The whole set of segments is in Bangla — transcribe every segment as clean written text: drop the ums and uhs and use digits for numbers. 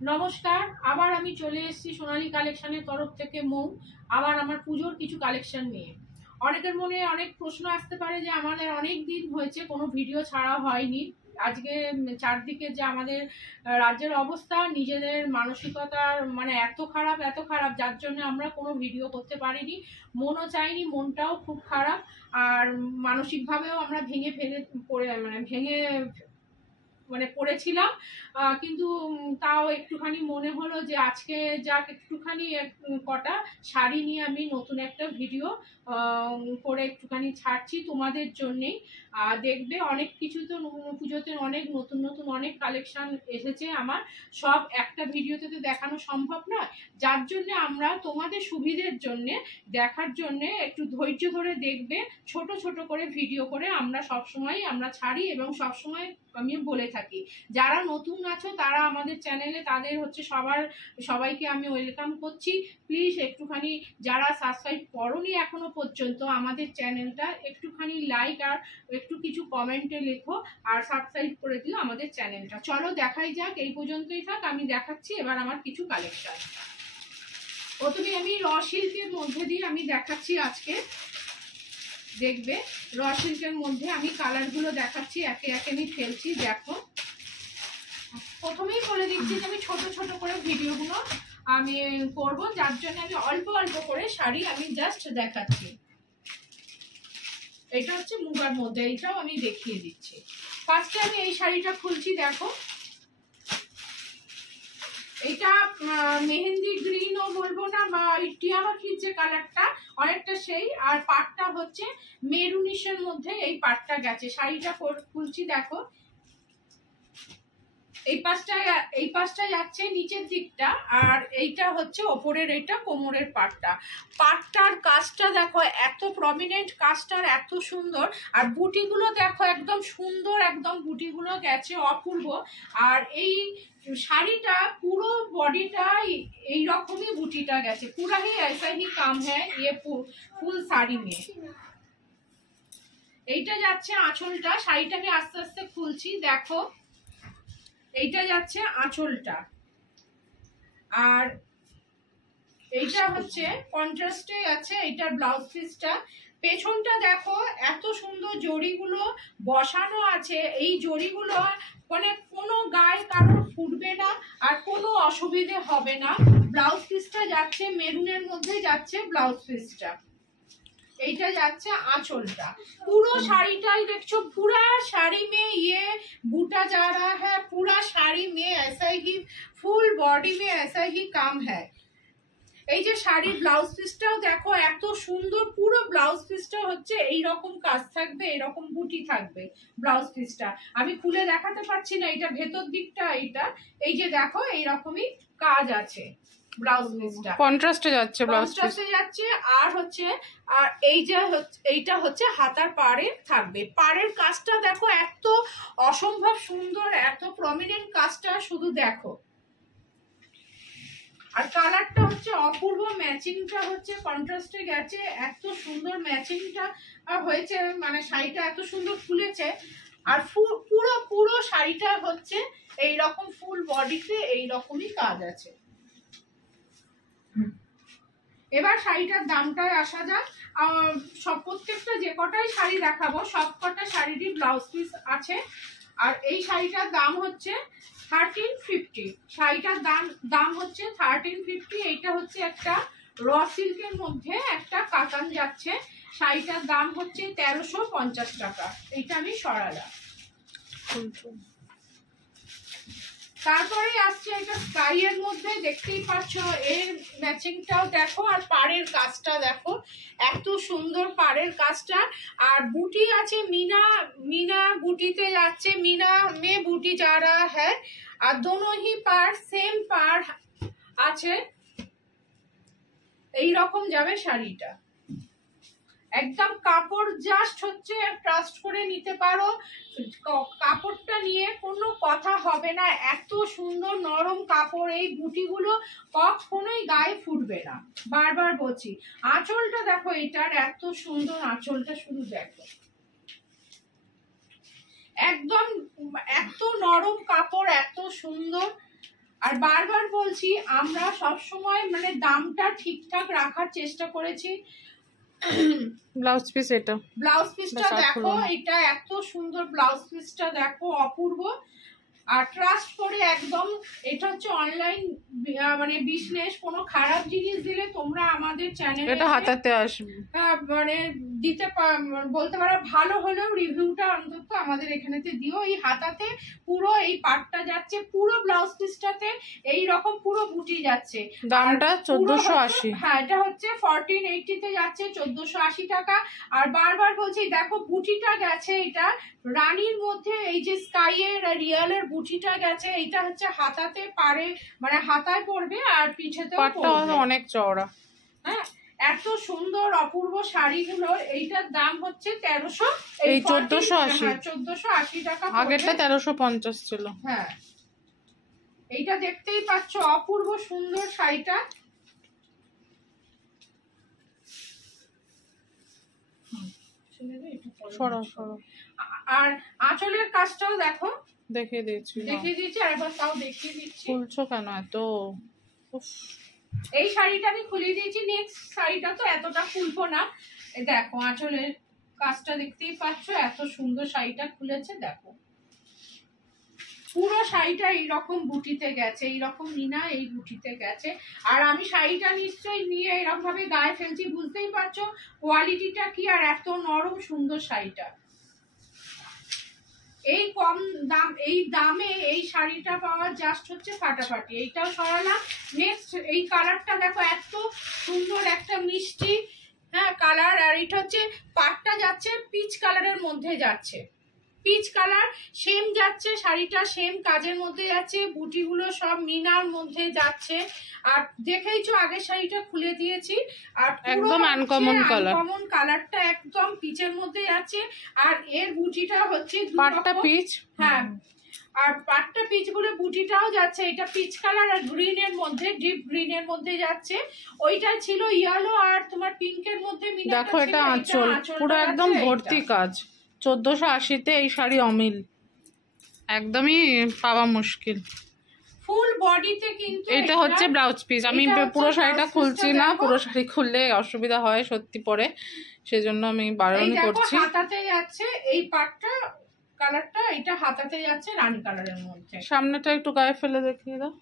নমস্কার, আবার আমি চলে এসেছি সোনালী কালেকশনের তরফ থেকে মৌ। আবার আমার পুজোর কিছু কালেকশন নিয়ে অনেকের মনে অনেক প্রশ্ন আসতে পারে যে আমাদের অনেক দিন হয়েছে কোনো ভিডিও ছাড়া হয়নি। আজকে চারদিকে যে আমাদের রাজ্যের অবস্থা, নিজেদের মানসিকতার মানে এত খারাপ যার জন্য আমরা কোনো ভিডিও করতে পারিনি। মনও চাইনি, মনটাও খুব খারাপ। আর মানসিকভাবেও আমরা ভেঙে পড়েছিলাম। কিন্তু তাও একটুখানি মনে হলো যে আজকে যাক একটুখানি কটা শাড়ি নিয়ে আমি নতুন একটা ভিডিও করে একটুখানি ছাড়ছি তোমাদের জন্যেই। দেখবে অনেক কিছু তো পুজোতে অনেক নতুন নতুন অনেক কালেকশন এসেছে আমার, সব একটা ভিডিওতে তো দেখানো সম্ভব নয়। যার জন্য আমরা তোমাদের সুবিধের জন্যে দেখার জন্যে একটু ধৈর্য ধরে দেখবে, ছোট ছোট করে ভিডিও করে আমরা সবসময় আমরা ছাড়ি এবং সবসময় আমি বলে থাকি যারা নতুন আছো তারা আমাদের চ্যানেলে, তাদের হচ্ছে সবাইকে আমি ওয়েলকাম করছি। প্লিজ একটুখানি যারা সাবস্ক্রাইব করোনি এখনো পর্যন্ত আমাদের চ্যানেলটা একটুখানি লাইক আর একটু কিছু কমেন্টে লেখো আর সাবস্ক্রাইব করে দিও আমাদের চ্যানেলটা। চলো দেখাই যাক, এই পর্যন্তই থাক, আমি দেখাচ্ছি এবার আমার কিছু কালেকশন। প্রথমে আমি র সিল্কের মধ্যে দিয়ে আমি দেখাচ্ছি আজকে। দেখবে র সিল্কের মধ্যে আমি কালারগুলো দেখাচ্ছি, একে একে আমি ফেলছি। দেখো প্রথমেই বলে দিচ্ছি যে আমি ছোট ছোট করে ভিডিওগুলো আমি করব, যার জন্য আমি অল্প অল্প করে শাড়ি আমি জাস্ট দেখাচ্ছি। এটা হচ্ছে মুগার মধ্যে, এইটাও আমি দেখিয়ে দিচ্ছি। ফার্স্টে আমি এই শাড়িটা খুলছি। দেখো এটা মেহেন্দি গ্রিনও বলবো না, বা টিয়া পাখির যে কালারটা অনেকটা সেই, আর পাটটা হচ্ছে মেরুনিশের মধ্যে এই পাটটা গেছে। শাড়িটা খুলছি। দেখো এই পাশটা যাচ্ছে নিচের দিকটা, আর এইটা হচ্ছে ওপরের, এইটা কোমরের পাটটার কাজটা দেখো, এত প্রমিনেন্ট কাজটার, এত সুন্দর। আর বুটিগুলো দেখো একদম সুন্দর, একদম বুটিগুলো গেছে অপূর্ব। আর এই শাড়িটা পুরো বডিটা এইরকমই বুটিটা গেছে, পুরা হি ऐसा ही काम है ये ফুল শাড়ি में। এইটা যাচ্ছে আঁচলটা, শাড়িটাকে আস্তে আস্তে খুলছি। দেখো এইটা যাচ্ছে আঁচলটা, আর এইটা হচ্ছে কন্ট্রাস্টে আছে এইটার ব্লাউজ পিসটা। পেছনটা দেখো এত সুন্দর জড়িগুলো বসানো আছে, এই জড়িগুলো মানে কোনো গায়ে কারোর ফুটবে না আর কোনো অসুবিধে হবে না। ব্লাউজ পিসটা যাচ্ছে মেরুনের মধ্যে যাচ্ছে ব্লাউজ পিসটা, এইটা যাচ্ছে আঁচলটা। पूरा শাড়িটাই দেখছো, पूरा শাড়ি में ये बूटा जा रहा है, पूरा শাড়ি में ऐसा ही फुल बॉडी में ऐसा ही काम है। এই যে শাড়ির ব্লাউজ পিসটাও দেখো এত সুন্দর, পুরো ব্লাউজ পিসটা হচ্ছে এইরকম কাজ থাকবে, এরকম বুটি থাকবে ব্লাউজ পিসটা। আমি খুলে দেখাতে পারছি না, এটা ভেতর দিকটা, এইটা এই যে দেখো এইরকমই কাজ আছে ব্লাউজ পিসটা, কন্ট্রাস্টে যাচ্ছে, কন্ট্রাস্টে যাচ্ছে। আর হচ্ছে আর এই যে এইটা হচ্ছে হাতার পাড়ে থাকবে, পাড়ের কাজটা দেখো এত অসম্ভব সুন্দর, এত প্রমিনেন্ট কাজটা শুধু দেখো। আর কালারটা হচ্ছে অপূর্ব, ম্যাচিংটা হচ্ছে কন্ট্রাস্টে গেছে, এত সুন্দর ম্যাচিংটা হয়েছে, মানে শাড়িটা এত সুন্দর খুলেছে। আর পুরো পুরো শাড়িটা হচ্ছে এইরকম ফুল বডিতে এইরকমই কাজ আছে। এবার শাড়িটার দামটায় আসা যাক। প্রত্যেকটা যে কটাই শাড়ি দেখাবো সব কটা শাড়িরই ব্লাউজ পিস আছে। আর এই শাড়িটার দাম হচ্ছে 1350। শাড়িটার দাম হচ্ছে 1350। এইটা হচ্ছে একটা র সিল্কের মধ্যে একটা কাতান যাচ্ছে, শাড়িটার দাম হচ্ছে 1350 টাকা। এইটা আমি সরালাম। তারপরে আসছে এটা স্কাই এর মধ্যে, দেখতেই পাচ্ছ এর ম্যাচিংটাও দেখো, আর পাড়ের কাজটা দেখো এত সুন্দর পাড়ের কাজটা। আর বুটি আছে मीना मीना বুটিতে যাচ্ছে, मीना में বুটি जा रहा है। আর दोनों ही पार सेम पार আছে, এই রকম যাবে শাড়িটা। একদম কাপড় জাস্ট হচ্ছে ট্রাস্ট করে নিতে পারো, কাপড়টা নিয়ে কোনো কথা হবে না, এত সুন্দর নরম কাপড়। এই বুটিগুলো কখনোই গায়ে ফুটবে না, বারবার বলছি। আঁচলটা দেখো, এটার এত সুন্দর আঁচলটা শুধু দেখো, একদম এত নরম কাপড়, এত সুন্দর। আর বারবার বলছি, আমরা সব সময় মানে দামটা ঠিকঠাক রাখার চেষ্টা করেছি। ব্লাউজ পিস, এটা ব্লাউজ পিসটা দেখো, এটা এত সুন্দর ব্লাউজ পিসটা দেখো, অপূর্ব। আর ট্রাস্ট করে একদম, এটা হচ্ছে অনলাইন মানে বিজনেস, কোনো খারাপ জিনিস দিলে তোমরা আমাদের চ্যানেলে এটা হাতাতে আসবে, মানে দিতে বলতে পারো, ভালো হলেও রিভিউটা অন্তত আমাদের এখানেতে দিও। এই হাতাতে পুরো এই পাটটা যাচ্ছে, পুরো ব্লাউজ পিসটাতে এই রকম পুরো বুটি যাচ্ছে। দামটা 1480। হ্যাঁ, এটা হচ্ছে 1480 তে যাচ্ছে, 1480 টাকা। আর বারবার বলছি দেখো, বুটিটা গেছে এটা রানীর মধ্যে, এই যে স্কাই এর রিয়ালের বুটিটা গেছে, এটা হচ্ছে হাতাতে পারে, মানে হাতায় পড়বে আর পিছেতেও পড়বে, অনেক চওড়া। হ্যাঁ, এত সুন্দর অপূর্ব শাড়িগুলোর এইটার দাম হচ্ছে 1300, এই 1480, 1480 টাকা। আগেরটা 1350 ছিল। হ্যাঁ, এইটা দেখতেই পাচ্ছ, অপূর্ব সুন্দর শাড়িটা। আর আঁচলের কাজটাও দেখো, দেখিয়ে দিয়েছি, আর এবার তাও দেখিয়ে দিচ্ছি। খুলছো কেন এত? এই শাড়িটা আমি খুলে দিয়েছি, নেক্সট শাড়িটা তো এতটা খুলবো না। দেখো আঁচলের কাজটা দেখতেই পাচ্ছ, এত সুন্দর শাড়িটা খুলেছে দেখো। পুরো শাড়িটা এইরকম বুটিতে গেছে, এইরকম মিনা এই বুটিতে গেছে। আর আমি শাড়িটা নিশ্চয়ই নিয়ে এরকম ভাবে গায়ে ফেলছি, বুঝতেই পারছো কোয়ালিটিটা কি, আর এত নরম সুন্দর শাড়িটা। এই কম দাম, এই দামে এই শাড়িটা পাওয়া জাস্ট হচ্ছে ফাটাফাটি। এইটাও সরালাম। নেক্সট এই কালারটা দেখো, এত সুন্দর একটা মিষ্টি, হ্যাঁ, কালার। আর এটা হচ্ছে পাটটা যাচ্ছে পিচ কালারের মধ্যে যাচ্ছে, পিচ কালার সেম যাচ্ছে, শাড়িটা সেম কাজের মধ্যে যাচ্ছে, বুটিগুলো সব মিনার মধ্যে যাচ্ছে। আর দেখেইছো আগের শাড়িটা খুলে দিয়েছি, আর একদম আনকমন কালার, কমন কালারটা একদম পিচের মধ্যে যাচ্ছে। আর এর বুটিটা হচ্ছে পাটটা পিচ, হ্যাঁ, আর পাটটা পিচ বলে বুটিটাও যাচ্ছে, এটা পিচ কালার আর গ্রিনের মধ্যে, ডিপ গ্রিনের মধ্যে যাচ্ছে। ওইটা ছিল ইয়েলো আর তোমার পিঙ্কের মধ্যে। দেখো এটা আঁচল, পুরো একদম ভর্তি কাজ। 1480-তে এই শাড়ি অমিল, একদমই পাওয়া মুশকিল। ফুল বডিতে কিন্তু এটা হচ্ছে ব্লাউজ পিস। আমি পুরো শাড়িটা খুলছি না, পুরো শাড়ি খুললে অসুবিধা হয় সত্যি পরে, সেজন্য আমি বারণ করছি। হাতাতে যাচ্ছে এই পাটটা কালারটা, এটা হাতাতে যাচ্ছে রানী কালারের মধ্যে। সামনেটা একটু গায়ে ফেলে দেখিয়ে দাও,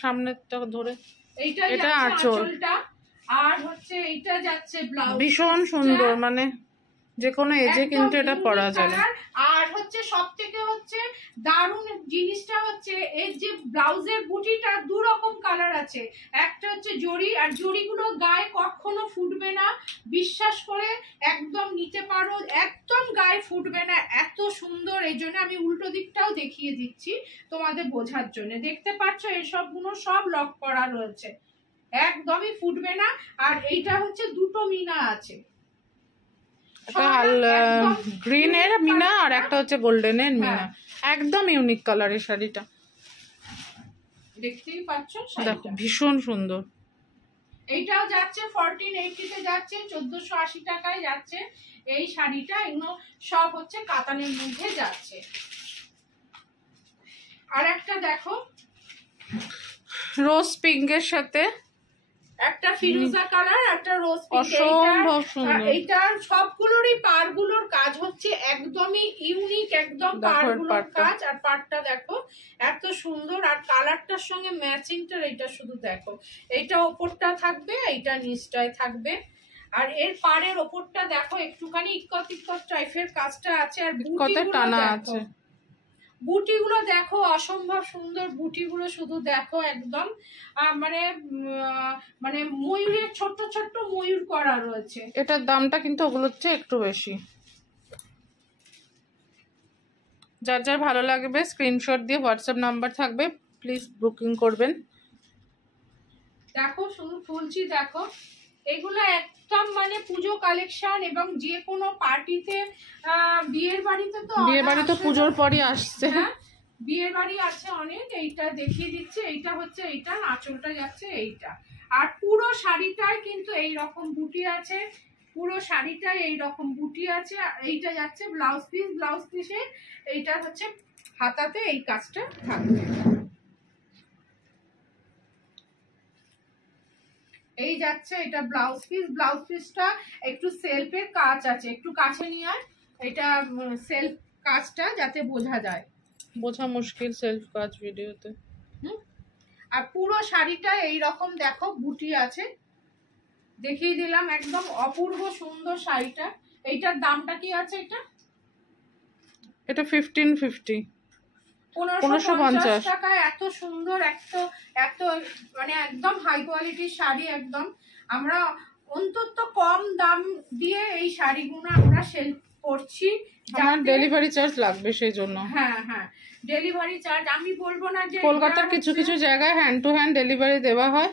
সামনেরটা ধরে। এটা আঁচলটা, আর হচ্ছে এইটা যাচ্ছে ব্লাউজ। ভীষণ সুন্দর, মানে যে কোনো এজে কিন্তু এটা পরা যাবে। আর হচ্ছে সবথেকে হচ্ছে দারুণ জিনিসটা হচ্ছে এর যে ব্লাউজের বুটিটা দু রকম কালার আছে, একটা হচ্ছে জরি, আর জরিগুলো গায়ে কখনো ফুটবে না, বিশ্বাস করে একদম নিতে পারো, একদম গায়ে ফুটবে না, এত সুন্দর। এই জন্য আমি উল্টো দিকটাও দেখিয়ে দিচ্ছি তোমাদের বোঝার জন্য। দেখতে পাচ্ছ এসবগুলো সব লক করা রয়েছে, একদমই ফুটবে না। আর এইটা হচ্ছে দুটো মিনা আছে, গ্রিনের মিনা আর একটা হচ্ছে গোল্ডেনের মিনা, একদম ইউনিক কালারের শাড়িটা। দেখতেই পাচ্ছ, দেখো ভীষণ সুন্দর। এইটাও যাচ্ছে 1480 তে যাচ্ছে, 1480 টাকায় যাচ্ছে এই শাড়িটা। এগুলো সব হচ্ছে কাতানের মধ্যে যাচ্ছে। আর একটা দেখো রোজ পিঙ্কের সাথে একটা ফিরোজা কালার, একটা রোজ পিঙ্ক। অসম্ভব সুন্দর। এইটার সবগুলোরই পাড়গুলোর কাজ হচ্ছে একদমই ইউনিক, একদম পাড়গুলোর কাজ। আর পাড়টা দেখো এত সুন্দর, আর কালারটার সঙ্গে ম্যাচিংটা এইটা শুধু দেখো, এইটা ওপরটা থাকবে, এইটা নিচটায় থাকবে। আর এর পাড়ের ওপরটা দেখো একটুখানি ইক্কত ইক্কত টাইপের কাজটা আছে, আর বুটিগুলো টানা আছে, বুটিগুলো দেখো অসম্ভব সুন্দর। বুটিগুলো শুধু দেখো একদম মানে মানে ময়ূরের ছোট্ট ছোট্ট ময়ূর করা রয়েছে। এটার দামটা কিন্তু ওগুলোর চেয়ে একটু বেশি। যার যার ভালো লাগবে স্ক্রিনশট দিয়ে হোয়াটসঅ্যাপ নাম্বার থাকবে, প্লিজ বুকিং করবেন। দেখো শুধু ফুলছি দেখো, এগুলো একদম মানে পুজো কালেকশন, এবং যে কোনো পার্টিতে, বিয়ের বাড়িতে তো, বিয়ে বাড়ি তো পুজোর পরই আসছে, বিয়ের বাড়ি আছে অনেক। এইটা দেখিয়ে দিচ্ছে, এইটা হচ্ছে, এইটা আঁচলটা যাচ্ছে এইটা। আর পুরো শাড়িটায় কিন্তু এই রকম বুটি আছে, পুরো শাড়িটায় এই রকম বুটি আছে। এইটা যাচ্ছে ব্লাউজ পিস, ব্লাউজ পিসে এইটা হচ্ছে হাতাতে এই কাজটা থাকবে। এই যাচ্ছে এটা ব্লাউজ পিস। ব্লাউজ পিসটা একটু সেলফের কাজ আছে, একটু কাছে নিয়ে আয়, এটা সেলফ কাজটা যাতে বোঝা যায়। বোঝা মুশকিল সেলফ কাজ ভিডিওতে। আর পুরো শাড়িটা এই রকম দেখো বুটি আছে, দেখিয়ে দিলাম, একদম অপূর্ব সুন্দর শাড়িটা। এইটার দামটা কি আছে? এটা 1550, 1550 টাকায় এত সুন্দর এত মানে একদম হাই কোয়ালিটির শাড়ি। একদম আমরা অন্তত কম দাম দিয়ে এই শাড়িগুলো আমরা সেল করছি। আমার ডেলিভারি চার্জ লাগবে সেই জন্য। হ্যাঁ হ্যাঁ, ডেলিভারি চার্জ আমি বলবো না যে কলকাতার কিছু কিছু জায়গায় হ্যান্ড টু হ্যান্ড ডেলিভারি দেওয়া হয়,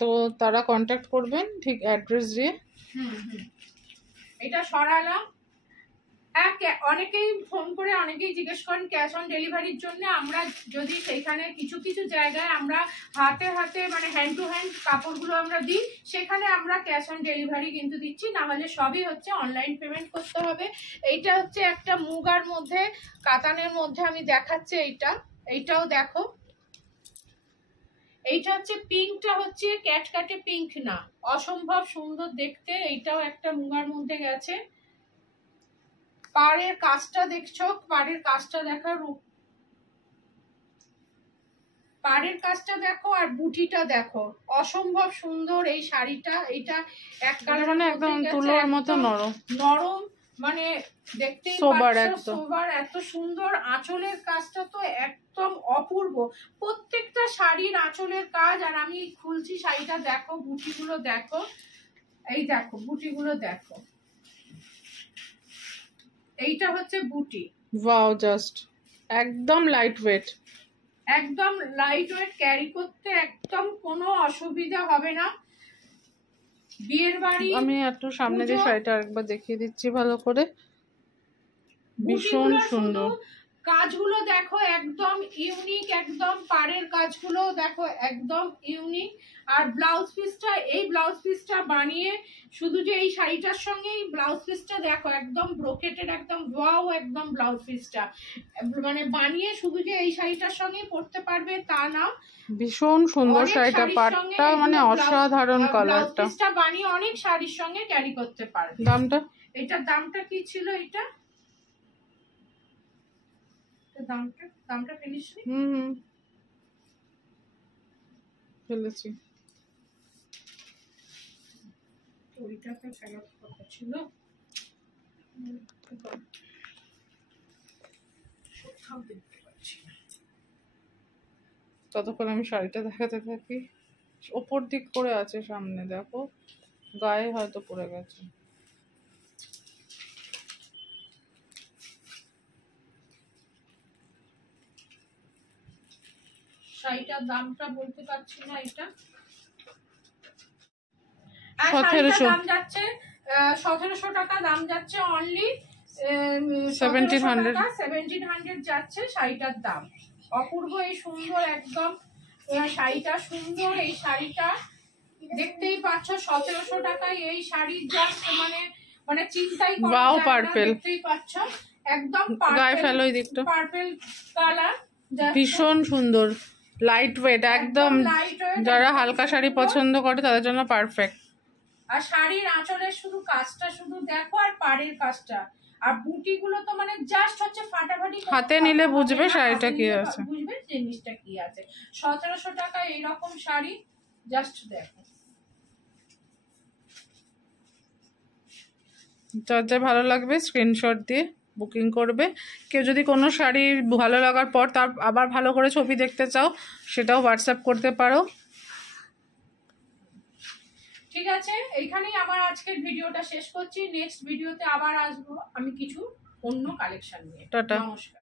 তো তারা কন্ট্যাক্ট করবেন ঠিক অ্যাড্রেস দিয়ে। এটা সরালাম। অনেকেই ফোন করে অনেকেই জিজ্ঞেস করেন ক্যাশ অন ডেলিভারির জন্য। আমরা যদি সেইখানে কিছু কিছু জায়গায় আমরা হাতে হাতে মানে হ্যান্ড টু হ্যান্ড কাপড়গুলো আমরা দিই, সেখানে আমরা ক্যাশ অন ডেলিভারি কিন্তু দিচ্ছি, না হলে সবই হচ্ছে অনলাইন পেমেন্ট করতে হবে। এইটা হচ্ছে একটা মুগার মধ্যে কাতানের মধ্যে আমি দেখাচ্ছি। এইটাও দেখো, এইটা হচ্ছে পিঙ্কটা হচ্ছে ক্যাটকাটে পিঙ্ক না, অসম্ভব সুন্দর দেখতে। এইটাও একটা মুগার মধ্যে গেছে। পাড়ের কাজটা দেখছো, পাড়ের কাজটা দেখো, পাড়ের কাজটা দেখো আর বুটিটা দেখো, অসম্ভব সুন্দর এই শাড়িটা। এইটা এক কালার মানে একদম তুলোর মতো নরম নরম, মানে দেখতেই পাচ্ছ সোবার, এত সুন্দর। আঁচলের কাজটা তো একদম অপূর্ব, প্রত্যেকটা শাড়ির আঁচলের কাজ। আর আমি খুলছি শাড়িটা, দেখো বুটিগুলো দেখো, এই দেখো বুটিগুলো দেখো, এইটা হচ্ছে বুটি। ওয়াও, জাস্ট একদম লাইট ওয়েট, একদম লাইট ওয়েট, ক্যারি করতে একদম কোনো অসুবিধা হবে না। বিয়ের বাড়ি, আমি একটু সামনে দিয়ে শাড়িটা আরেকবার দেখিয়ে দিচ্ছি ভালো করে, ভীষণ সুন্দর। কাজগুলো দেখো একদম ইউনিক, একদম পাড়ের কাজগুলো দেখো একদম ইউনিক। আর ব্লাউজ পিসটা, এই ব্লাউজ পিসটা বানিয়ে শুধু যে এই শাড়িটার সঙ্গে এই ব্লাউজ পিসটা দেখো একদম ব্রোকেটেড, একদম ওয়াও, একদম ব্লাউজ পিসটা মানে বানিয়ে শুধু যে এই শাড়িটার সঙ্গে পরতে পারবে তা না, ভীষণ সুন্দর শাড়িটা, পাটটা মানে অসাধারণ কালারটা। পিসটা বানিয়ে অনেক শাড়ির সঙ্গে ক্যারি করতে পারবে। দামটা, এটার দামটা কি ছিল? দামটা ফিনিশ ফেলেছি। ওইটা তো ফেরত কথা ছিল, ততক্ষণ আমি শাড়িটা দেখাতে থাকি। ওপর দিক করে আছে সামনে, দেখো গায়ে হয়তো পড়ে গেছে। শাড়িটার দামটা বলতে পারছি না। এটা 1700 দাম যাচ্ছে, 1700 টাকা দাম যাচ্ছে, অনলি 1700 যাচ্ছে শাড়িটার দাম। অপূর্ব এই সুন্দর একদম শাড়িটা, সুন্দর এই শাড়িটা দেখতেই পাচ্ছ। 1700 টাকায় এই শাড়ির জাস্ট মানে চিন্তাই করা যায় না, দেখতেই পাচ্ছ একদম পার্পল কালার, ভীষণ সুন্দর, লাইট ওয়েট একদম। যারা হালকা শাড়ি পছন্দ করে তাদের জন্য পারফেক্ট। আর শাড়ির আঁচলের শুধু কাজটা শুধু দেখো, আর পাড়ের কাজটা, আর বুটিগুলো তো মানে জাস্ট হচ্ছে ফাটাফাটি, হাতে নিলে বুঝবে শাড়িটা কি আছে, বুঝবে জিনিসটা কি আছে। 1700 টাকা এইরকম শাড়ি জাস্ট দেখো। যার যা ভালো লাগবে স্ক্রিনশট দিয়ে বুকিং করবে। কেউ যদি কোনো শাড়ি ভালো লাগার পর তার আবার ভালো করে ছবি দেখতে চাও, সেটাও হোয়াটসঅ্যাপ করতে পারো। ঠিক আছে, এইখানেই আমার আজকের ভিডিওটা শেষ করছি। নেক্সট ভিডিওতে আবার আসবো আমি কিছু অন্য কালেকশন নিয়ে। টাটা। নমস্কার।